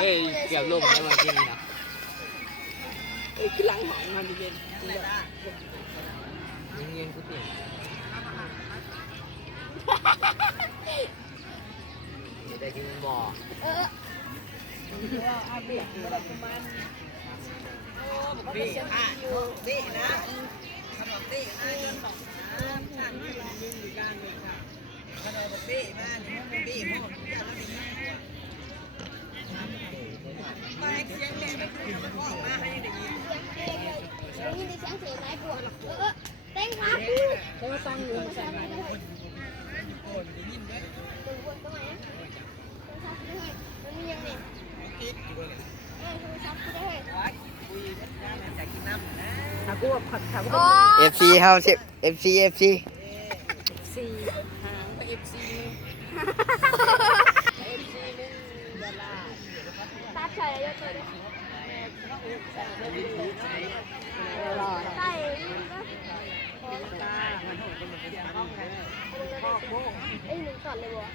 เฮ้ยเกือบลงแล้วมากินนะ คือหลังหองมันเย็น เงี้ยกูเตี๋ยวไม่ได้กินบ่อ อาเบียอะไรประมาณตีตีนะขนมตีนะจนสองน้ำยืนอยู่กลางเลยค่ะขนมตีมาเนี่ยตีหม้ออย่างนั้นไปเสียงเด็กไปคุยกับพ่อมาให้ได้ยินเต้งครับ เขาตั้งอยู่ใส่มาคนได้ยินไหม คนตรงไหนมันมียังไง คิดอยู่เลย โทรศัพท์กูได้ คุยกันอยากกินน้ำนะ ถ้ากูแบบถ้ากู FC เฮาFC ซีหาง เอฟซี ตัดใส่เยอะเลยใส่ไอ้หนึ่งก่อนเลยวะ